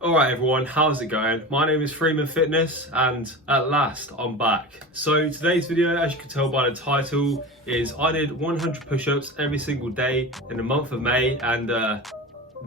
Alright everyone, how's it going? My name is Freeman Fitness and at last I'm back. So today's video, as you can tell by the title, is I did 100 push-ups every single day in the month of May, and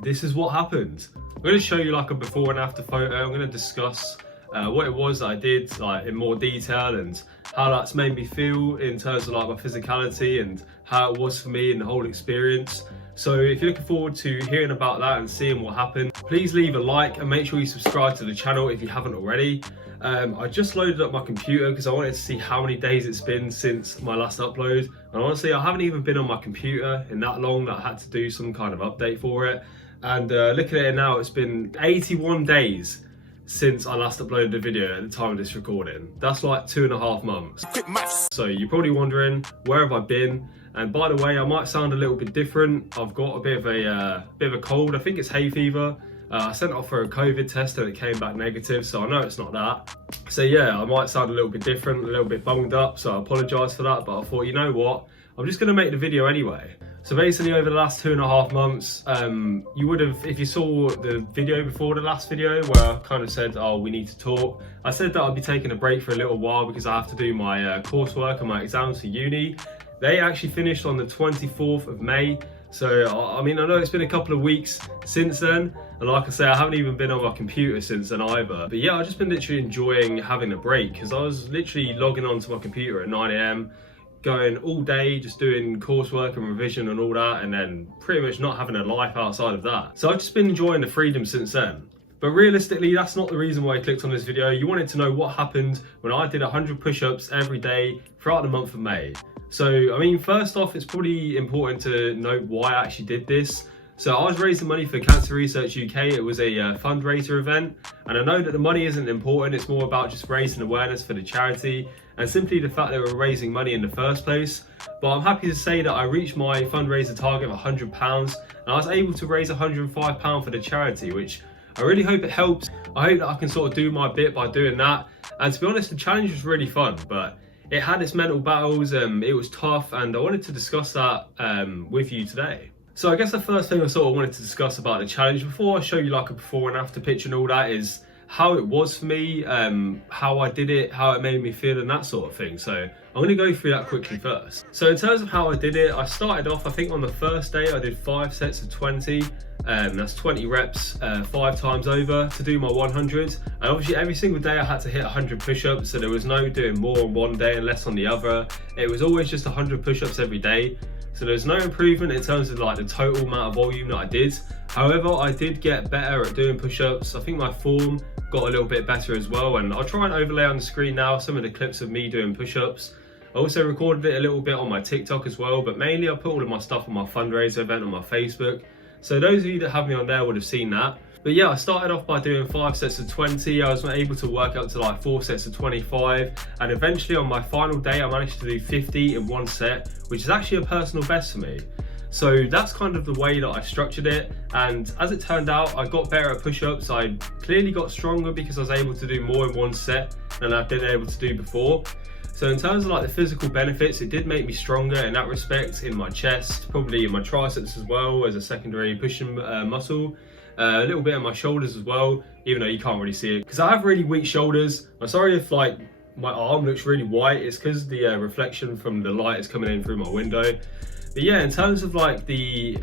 this is what happened. I'm going to show you like a before and after photo. I'm going to discuss what it was that I did like in more detail and how that's made me feel in terms of like my physicality and how it was for me in the whole experience. So if you're looking forward to hearing about that and seeing what happened, please leave a like and make sure you subscribe to the channel if you haven't already. I just loaded up my computer because I wanted to see how many days it's been since my last upload. And honestly, I haven't even been on my computer in that long that I had to do some kind of update for it. And looking at it now, it's been 81 days since I last uploaded a video at the time of this recording. That's like 2.5 months. So you're probably wondering, where have I been? And by the way, I might sound a little bit different. I've got a bit of a cold. I think it's hay fever. I sent off for a COVID test and it came back negative, so I know it's not that. So yeah, I might sound a little bit different, a little bit bunged up, so I apologise for that, but I thought, you know what, I'm just gonna make the video anyway. So basically over the last 2.5 months, you would have, if you saw the video before the last video where I kind of said, oh, we need to talk, I said that I'd be taking a break for a little while because I have to do my coursework and my exams for uni. They actually finished on the 24th of May. So, I mean, I know it's been a couple of weeks since then. And like I say, I haven't even been on my computer since then either. But yeah, I've just been literally enjoying having a break because I was literally logging onto my computer at 9 AM, going all day, just doing coursework and revision and all that, and then pretty much not having a life outside of that. So I've just been enjoying the freedom since then. But realistically, that's not the reason why I clicked on this video. You wanted to know what happened when I did 100 push-ups every day throughout the month of May. So, I mean, first off, it's probably important to note why I actually did this. So I was raising money for Cancer Research UK. It was a fundraiser event. And I know that the money isn't important. It's more about just raising awareness for the charity and simply the fact that we're raising money in the first place. But I'm happy to say that I reached my fundraiser target of £100 and I was able to raise £105 for the charity, which I really hope it helps. I hope that I can sort of do my bit by doing that. And to be honest, the challenge was really fun, but it had its mental battles, it was tough, and I wanted to discuss that with you today. So I guess the first thing I sort of wanted to discuss about the challenge before I show you like a before and after picture and all that is how it was for me, how I did it, how it made me feel and that sort of thing. So I'm going to go through that quickly first. So in terms of how I did it, I started off, I think on the first day I did 5 sets of 20. That's 20 reps 5 times over to do my 100. And obviously every single day I had to hit 100 push-ups, so there was no doing more on one day and less on the other. It was always just 100 push-ups every day. So there's no improvement in terms of like the total amount of volume that I did. However, I did get better at doing push-ups. I think my form got a little bit better as well, and I'll try and overlay on the screen now some of the clips of me doing push-ups. I also recorded it a little bit on my TikTok as well, but mainly I put all of my stuff on my fundraiser event on my Facebook. So those of you that have me on there would have seen that. But yeah, I started off by doing 5 sets of 20. I was able to work up to like 4 sets of 25. And eventually on my final day, I managed to do 50 in 1 set, which is actually a personal best for me. So that's kind of the way that I structured it. And as it turned out, I got better at push-ups. I clearly got stronger because I was able to do more in 1 set than I've been able to do before. So in terms of like the physical benefits, it did make me stronger in that respect, in my chest, probably in my triceps as well as a secondary pushing muscle, a little bit in my shoulders as well, even though you can't really see it because I have really weak shoulders. I'm sorry if like my arm looks really white, it's because the reflection from the light is coming in through my window. But yeah, in terms of like the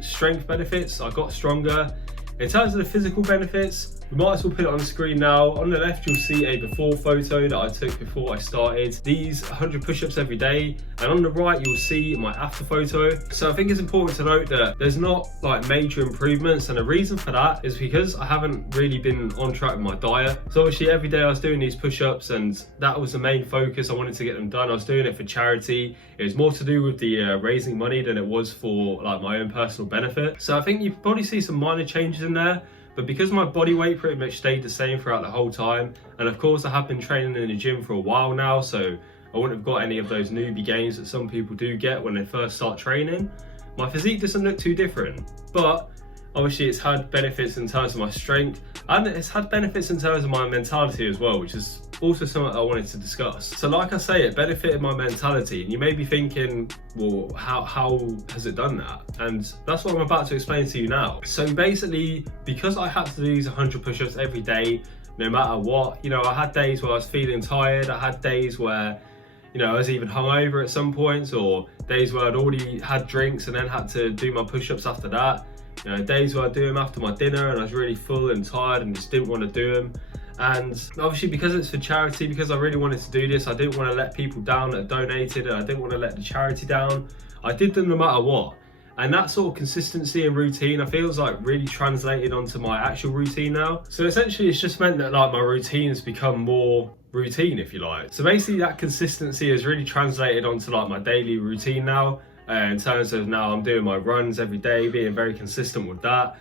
strength benefits, I got stronger. In terms of the physical benefits, we might as well put it on the screen now. On the left, you'll see a before photo that I took before I started these 100 push-ups every day. And on the right, you'll see my after photo. So I think it's important to note that there's not like major improvements. And the reason for that is because I haven't really been on track with my diet. So obviously every day I was doing these push-ups and that was the main focus. I wanted to get them done. I was doing it for charity. It was more to do with the raising money than it was for like my own personal benefit. So I think you probably see some minor changes in there. But because my body weight pretty much stayed the same throughout the whole time, and of course I have been training in the gym for a while now, so I wouldn't have got any of those newbie gains that some people do get when they first start training, my physique doesn't look too different. But Obviously it's had benefits in terms of my strength, and it's had benefits in terms of my mentality as well, which is also something I wanted to discuss. So like I say, it benefited my mentality, and you may be thinking, well, how has it done that? And that's what I'm about to explain to you now. So basically, because I had to do these 100 push-ups every day, no matter what, you know, I had days where I was feeling tired, I had days where, you know, I was even hungover at some points, or days where I'd already had drinks and then had to do my push-ups after that. You know, days where I'd do them after my dinner and I was really full and tired and just didn't want to do them. And obviously, because it's for charity, because I really wanted to do this, I didn't want to let people down that donated, and I didn't want to let the charity down. I did them no matter what. And that sort of consistency and routine, I feel, is like really translated onto my actual routine now. So essentially it's just meant that like my routine has become more routine, if you like. So basically that consistency has really translated onto like my daily routine now. In terms of now I'm doing my runs every day, being very consistent with that.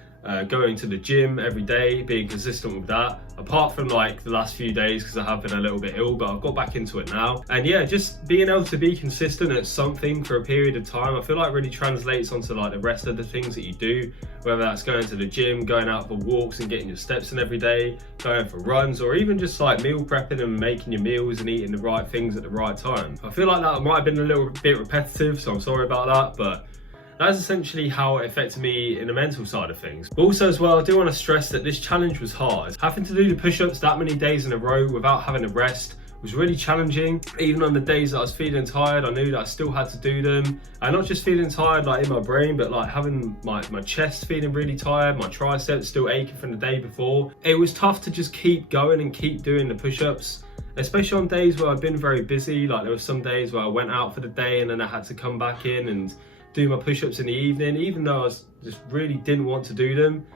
Going to the gym every day, being consistent with that, apart from like the last few days because I have been a little bit ill, but I've got back into it now. And yeah, just being able to be consistent at something for a period of time, I feel like really translates onto like the rest of the things that you do, whether that's going to the gym, going out for walks and getting your steps in every day, going for runs, or even just like meal prepping and making your meals and eating the right things at the right time. I feel like that might have been a little bit repetitive, so I'm sorry about that, but that's essentially how it affected me in the mental side of things. But also as well, I do want to stress that this challenge was hard. Having to do the push-ups that many days in a row without having a rest was really challenging. Even on the days that I was feeling tired, I knew that I still had to do them. And not just feeling tired like in my brain, but like having my chest feeling really tired, my triceps still aching from the day before. It was tough to just keep going and keep doing the push-ups, especially on days where I've been very busy. Like there were some days where I went out for the day and then I had to come back in and do my push-ups in the evening, even though I just really didn't want to do them.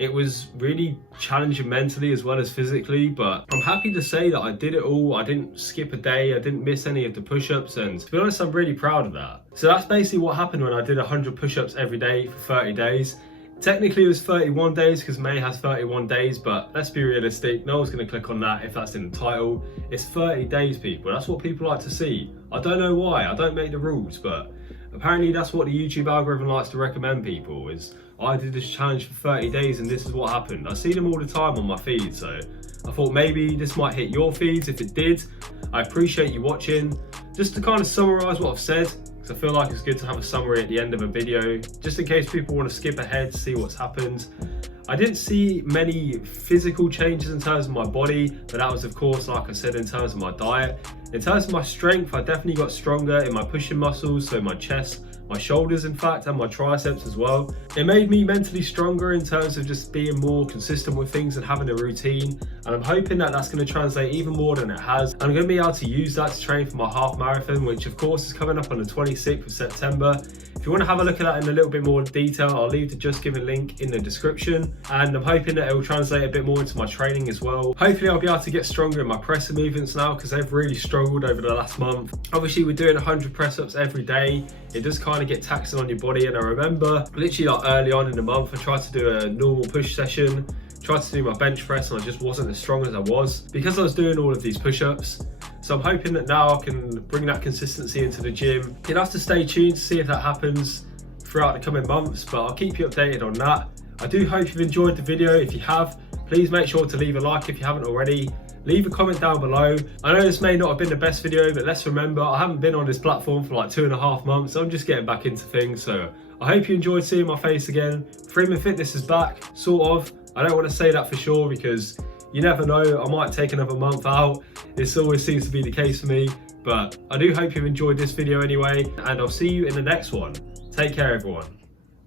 It was really challenging mentally as well as physically, but I'm happy to say that I did it all. I didn't skip a day, I didn't miss any of the push-ups, and to be honest, I'm really proud of that. So that's basically what happened when I did 100 push-ups every day for 30 days. Technically it was 31 days because May has 31 days, but let's be realistic, no one's going to click on that if that's in the title. It's 30 days, people. That's what people like to see. I don't know why, I don't make the rules, but apparently that's what the YouTube algorithm likes to recommend people, is I did this challenge for 30 days and this is what happened. I see them all the time on my feed, so I thought maybe this might hit your feeds. If it did, I appreciate you watching. Just to kind of summarize what I've said, because I feel like it's good to have a summary at the end of a video, just in case people want to skip ahead to see what's happened. I didn't see many physical changes in terms of my body, but that was of course, like I said, in terms of my diet. In terms of my strength, I definitely got stronger in my pushing muscles, so my chest, my shoulders in fact, and my triceps as well. It made me mentally stronger in terms of just being more consistent with things and having a routine, and I'm hoping that that's going to translate even more than it has. I'm going to be able to use that to train for my half marathon, which of course is coming up on the 26th of September. If you want to have a look at that in a little bit more detail, I'll leave the Just Giving link in the description, and I'm hoping that it will translate a bit more into my training as well. Hopefully I'll be able to get stronger in my pressing movements now, because they've really struggled over the last month. Obviously we're doing 100 press-ups every day. It does kind of get taxing on your body, and I remember literally like early on in the month I tried to do a normal push session, tried to do my bench press, and I just wasn't as strong as I was because I was doing all of these push-ups. So I'm hoping that now I can bring that consistency into the gym. You'll have to stay tuned to see if that happens throughout the coming months, but I'll keep you updated on that. I do hope you've enjoyed the video. If you have, please make sure to leave a like if you haven't already. Leave a comment down below. I know this may not have been the best video, but let's remember, I haven't been on this platform for like 2.5 months. So I'm just getting back into things. So I hope you enjoyed seeing my face again. Freeman Fitness is back, sort of. I don't want to say that for sure because you never know, I might take another month out. This always seems to be the case for me, but I do hope you've enjoyed this video anyway, and I'll see you in the next one. Take care, everyone.